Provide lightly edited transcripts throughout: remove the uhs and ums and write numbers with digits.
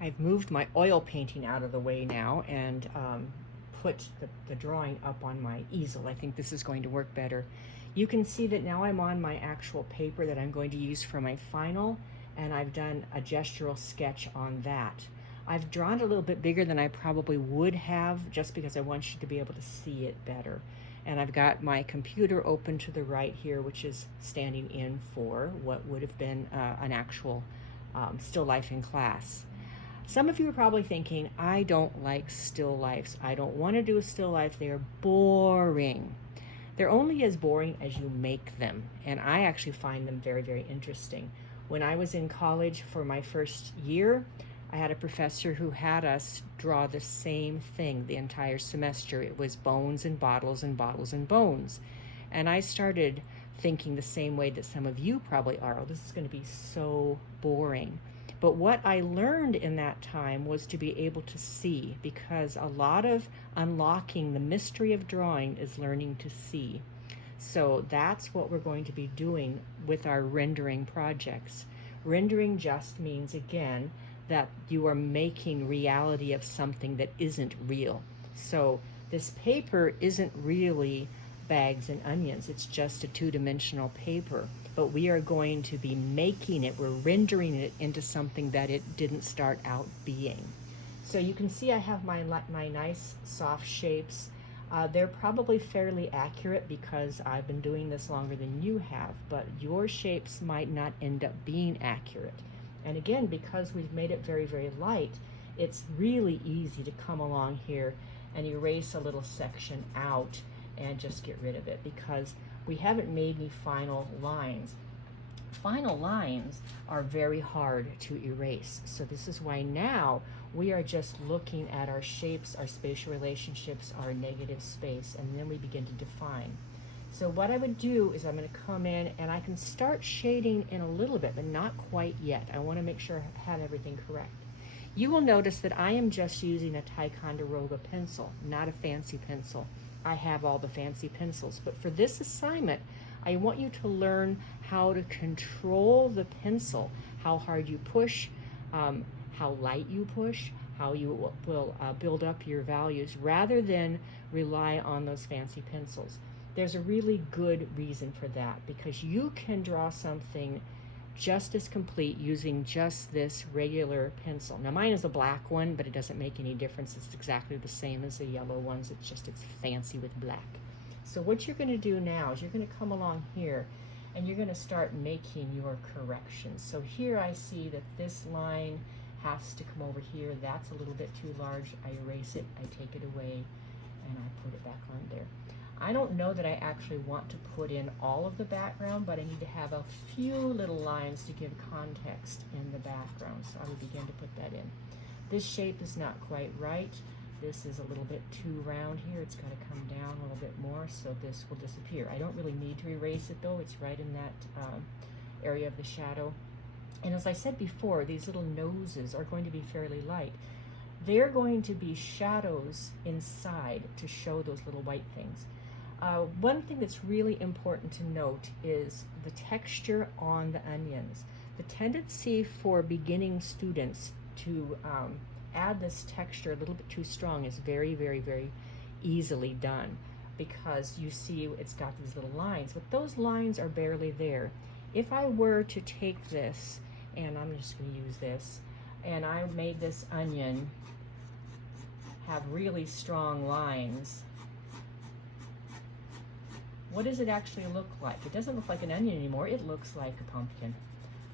I've moved my oil painting out of the way now and put the drawing up on my easel. I think this is going to work better. You can see that now I'm on my actual paper that I'm going to use for my final, and I've done a gestural sketch on that. I've drawn it a little bit bigger than I probably would have just because I want you to be able to see it better. And I've got my computer open to the right here, which is standing in for what would have been an actual still life in class. Some of you are probably thinking, I don't like still lifes. I don't want to do a still life. They're boring. They're only as boring as you make them. And I actually find them very, very interesting. When I was in college for my first year, I had a professor who had us draw the same thing the entire semester. It was bones and bottles and bottles and bones. And I started thinking the same way that some of you probably are. Oh, this is going to be so boring. But what I learned in that time was to be able to see, because a lot of unlocking the mystery of drawing is learning to see. So that's what we're going to be doing with our rendering projects. Rendering just means, again, that you are making reality of something that isn't real. So this paper isn't really bags and onions. It's just a two-dimensional paper. But we are going to be making it, we're rendering it into something that it didn't start out being. So you can see I have my nice soft shapes. They're probably fairly accurate because I've been doing this longer than you have, but your shapes might not end up being accurate. And again, because we've made it very, very light, it's really easy to come along here and erase a little section out and just get rid of it, because we haven't made any final lines. Final lines are very hard to erase. So this is why now we are just looking at our shapes, our spatial relationships, our negative space, and then we begin to define. So what I would do is I'm going to come in and I can start shading in a little bit, but not quite yet. I want to make sure I have everything correct. You will notice that I am just using a Ticonderoga pencil, not a fancy pencil. I have all the fancy pencils, but for this assignment, I want you to learn how to control the pencil, how hard you push, how light you push, how you will build up your values, rather than rely on those fancy pencils. There's a really good reason for that, because you can draw something just as complete using just this regular pencil. Now mine is a black one, but it doesn't make any difference. It's exactly the same as the yellow ones. It's just it's fancy with black. So what you're going to do now is you're going to come along here and you're going to start making your corrections. So here I see that this line has to come over here. That's a little bit too large. I erase it, I take it away, and I put it back on there. I don't know that I actually want to put in all of the background, but I need to have a few little lines to give context in the background. So I will begin to put that in. This shape is not quite right. This is a little bit too round here. It's got to come down a little bit more, so this will disappear. I don't really need to erase it though. It's right in that area of the shadow. And as I said before, these little noses are going to be fairly light. They're going to be shadows inside to show those little white things. One thing that's really important to note is the texture on the onions. The tendency for beginning students to add this texture a little bit too strong is very, very, very easily done, because you see it's got these little lines, but those lines are barely there. If I were to take this, and I'm just going to use this, and I made this onion have really strong lines, what does it actually look like? It doesn't look like an onion anymore. It looks like a pumpkin.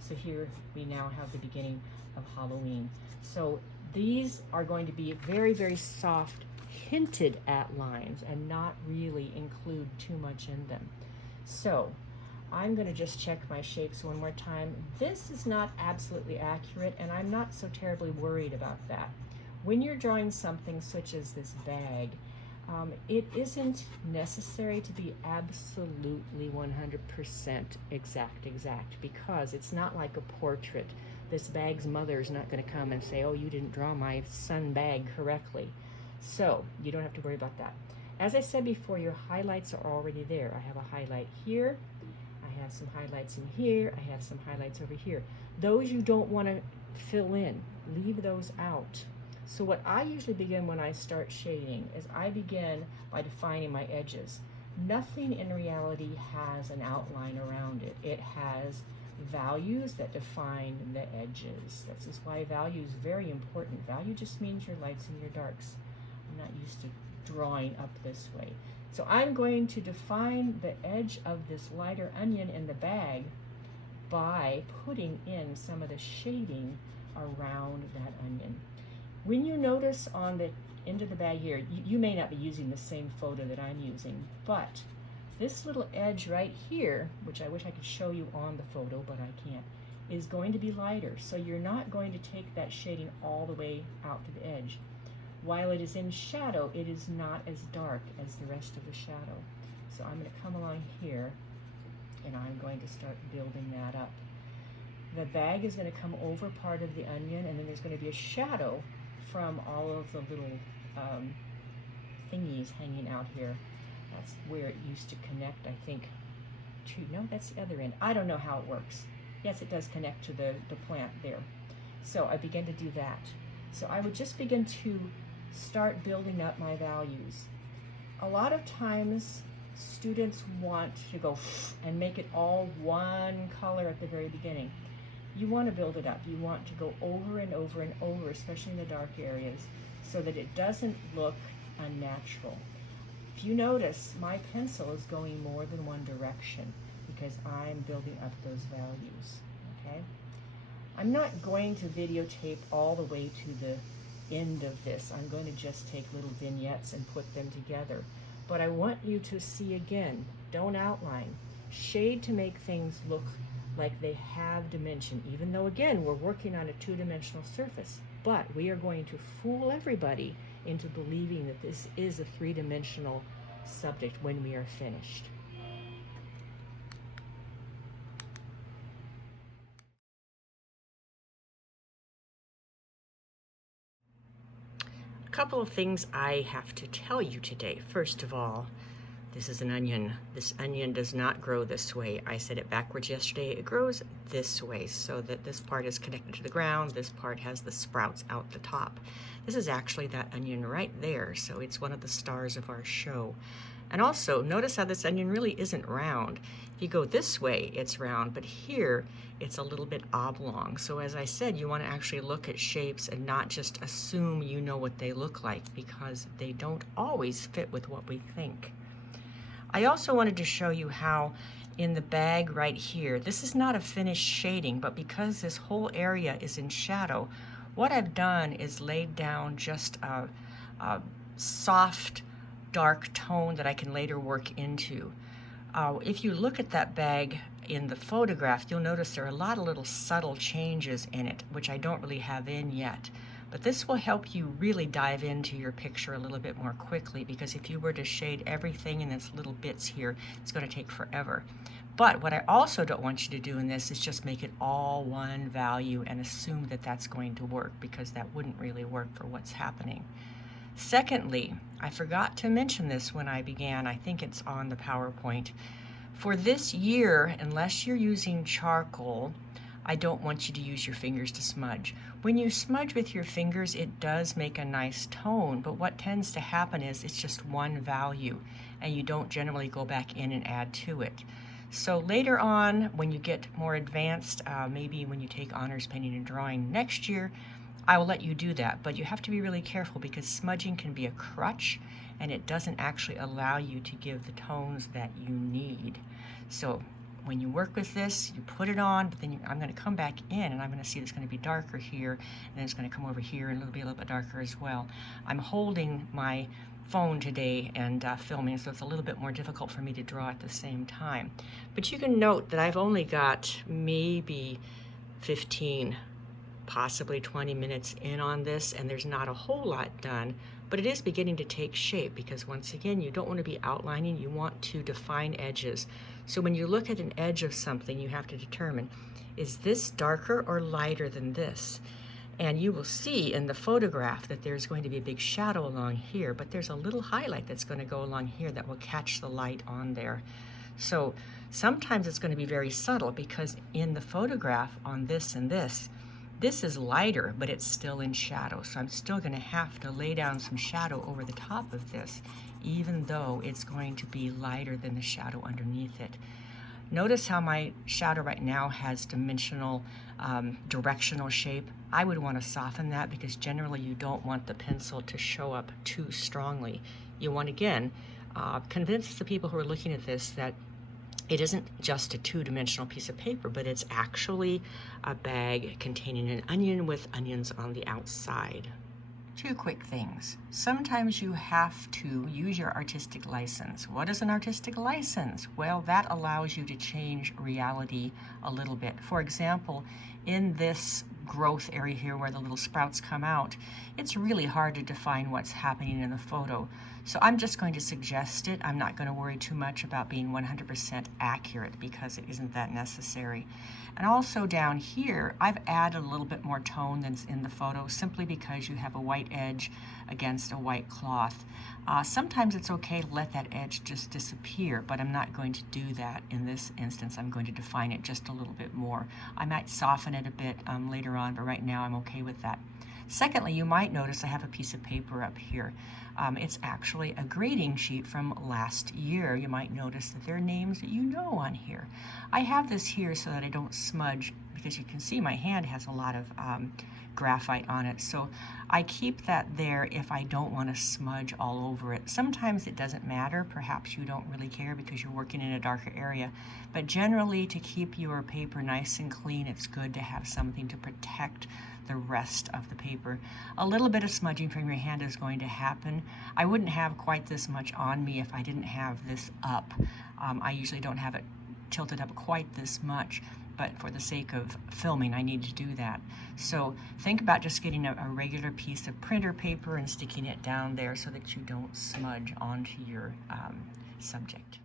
So here we now have the beginning of Halloween. So these are going to be very, very soft, hinted at lines and not really include too much in them. So I'm going to just check my shapes one more time. This is not absolutely accurate, and I'm not so terribly worried about that. When you're drawing something such as this bag, it isn't necessary to be absolutely 100% exact, because it's not like a portrait. This bag's mother is not going to come and say, oh, you didn't draw my son bag correctly. So you don't have to worry about that. As I said before, your highlights are already there. I have a highlight here, I have some highlights in here, I have some highlights over here. Those you don't want to fill in. leave those out. So what I usually begin when I start shading is I begin by defining my edges. Nothing in reality has an outline around it. It has values that define the edges. This is why value is very important. Value just means your lights and your darks. I'm not used to drawing up this way. So I'm going to define the edge of this lighter onion in the bag by putting in some of the shading around that onion. When you notice on the end of the bag here, you may not be using the same photo that I'm using, but this little edge right here, which I wish I could show you on the photo, but I can't, is going to be lighter. So you're not going to take that shading all the way out to the edge. While it is in shadow, it is not as dark as the rest of the shadow. So I'm going to come along here and I'm going to start building that up. The bag is going to come over part of the onion, and then there's going to be a shadow from all of the little thingies hanging out here. That's where it used to connect, I think, to, no, that's the other end. I don't know how it works. Yes, it does connect to the plant there. So I begin to do that. So I would just begin to start building up my values. A lot of times students want to go and make it all one color at the very beginning. You want to build it up. You want to go over and over and over, especially in the dark areas, so that it doesn't look unnatural. If you notice, my pencil is going more than one direction because I'm building up those values, okay? I'm not going to videotape all the way to the end of this. I'm going to just take little vignettes and put them together. But I want you to see again, don't outline. Shade to make things look like they have dimension, even though again, we're working on a two-dimensional surface. But we are going to fool everybody into believing that this is a three-dimensional subject when we are finished. A couple of things I have to tell you today. First of all, this is an onion. This onion does not grow this way. I said it backwards yesterday. It grows this way, so that this part is connected to the ground. This part has the sprouts out the top. This is actually that onion right there, so it's one of the stars of our show. And also, notice how this onion really isn't round. If you go this way, it's round, but here, it's a little bit oblong. So as I said, you want to actually look at shapes and not just assume you know what they look like, because they don't always fit with what we think. I also wanted to show you how in the bag right here, this is not a finished shading, but because this whole area is in shadow, what I've done is laid down just a soft, dark tone that I can later work into. If you look at that bag in the photograph, you'll notice there are a lot of little subtle changes in it, which I don't really have in yet. But this will help you really dive into your picture a little bit more quickly, because if you were to shade everything in its little bits here, it's going to take forever. But what I also don't want you to do in this is just make it all one value and assume that that's going to work, because that wouldn't really work for what's happening. Secondly, I forgot to mention this when I began. I think it's on the PowerPoint. For this year, unless you're using charcoal, I don't want you to use your fingers to smudge. When you smudge with your fingers, it does make a nice tone, but what tends to happen is it's just one value, and you don't generally go back in and add to it. So later on, when you get more advanced, maybe when you take honors painting and drawing next year, I will let you do that, but you have to be really careful, because smudging can be a crutch, and it doesn't actually allow you to give the tones that you need. So when you work with this, you put it on, but then I'm going to come back in and I'm going to see it's going to be darker here, and then it's going to come over here and it'll be a little bit darker as well. I'm holding my phone today and filming, so it's a little bit more difficult for me to draw at the same time. But you can note that I've only got maybe 15, possibly 20 minutes in on this, and there's not a whole lot done, but it is beginning to take shape, because once again, you don't want to be outlining, you want to define edges. So when you look at an edge of something, you have to determine, is this darker or lighter than this? And you will see in the photograph that there's going to be a big shadow along here, but there's a little highlight that's going to go along here that will catch the light on there. So sometimes it's going to be very subtle, because in the photograph on this and this, This is lighter, but it's still in shadow, so I'm still going to have to lay down some shadow over the top of this, even though it's going to be lighter than the shadow underneath it. Notice how my shadow right now has dimensional, directional shape. I would want to soften that because generally you don't want the pencil to show up too strongly. You want, again, convince the people who are looking at this that it isn't just a two-dimensional piece of paper, but it's actually a bag containing an onion with onions on the outside. Two quick things. Sometimes you have to use your artistic license. What is an artistic license? Well, that allows you to change reality a little bit. For example, in this growth area here where the little sprouts come out, it's really hard to define what's happening in the photo. So I'm just going to suggest it. I'm not going to worry too much about being 100% accurate because it isn't that necessary. And also down here, I've added a little bit more tone than's in the photo simply because you have a white edge against a white cloth. Sometimes it's okay to let that edge just disappear, but I'm not going to do that in this instance. I'm going to define it just a little bit more. I might soften it a bit later on, but right now I'm okay with that. Secondly, you might notice I have a piece of paper up here. It's actually a grading sheet from last year. You might notice that there are names that you know on here. I have this here so that I don't smudge, because you can see my hand has a lot of graphite on it. So I keep that there if I don't want to smudge all over it. Sometimes it doesn't matter. Perhaps you don't really care because you're working in a darker area. But generally, to keep your paper nice and clean, it's good to have something to protect the rest of the paper. A little bit of smudging from your hand is going to happen. I wouldn't have quite this much on me if I didn't have this up. I usually don't have it tilted up quite this much, but for the sake of filming, I need to do that. So think about just getting a regular piece of printer paper and sticking it down there so that you don't smudge onto your subject.